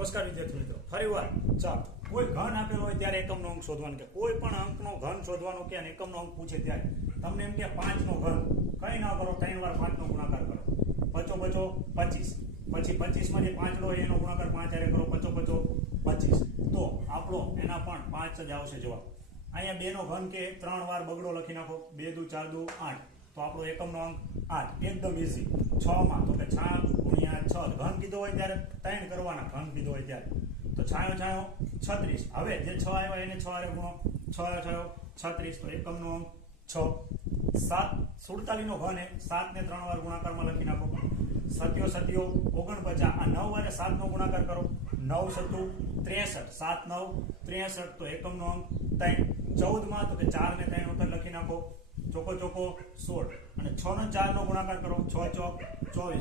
નમસ્કાર વિદ્યાર્થી મિત્રો, ફરીવાર ચાલો કોઈ ઘન આપેલો હોય ત્યારે એકમનો અંક શોધવાનો કે કોઈ પણ અંકનો ઘન શોધવાનો કે એકમનો અંક પૂછે ત્યારે તમને એમ કે 5 નો ઘન કઈ ના કરો 3 વાર 5 નો ગુણાકાર કરો, પચો પચો 25, પછી 25 માં જે 5 હોય એનો ગુણાકાર 5 હારે કરો, પચો પચો 25, તો આપણો એના પણ 5 જ આવશે જવાબ. અહીંયા 2 નો ઘન કે 3 વાર બગડો લખી નાખો, 2 દુ 4 દુ 8, તો આપણો એકમનો અંક 8. એકદમ ઈઝી. 6 માં તો કે 6 ગુણ્યા 6 ઘન કીધો હોય ત્યારે 3 કરવાના, ઘન કીધો હોય ત્યારે તો છાયો છાયો 36. હવે જે 6 આવ્યા એને 6 હારે ગુણો, 6 છાયો 36, તો એકમનો અંક 6. 7 47 નો ઘન એ 7 ને 3 વાર ગુણાકારમાં લખી નાખો, 7 સત્યો 49. આ 9 વારે 7 નો ગુણાકાર કરો, 9 સત્તુ 63, 7 9 63, તો એકમનો અંક 3. 14 માં તો કે 4 ને 3 વખત લખી નાખો, ચોકો ચોકો 16, અને 6 નો 4 નો ગુણાકાર કરો, 6 ચોક 24.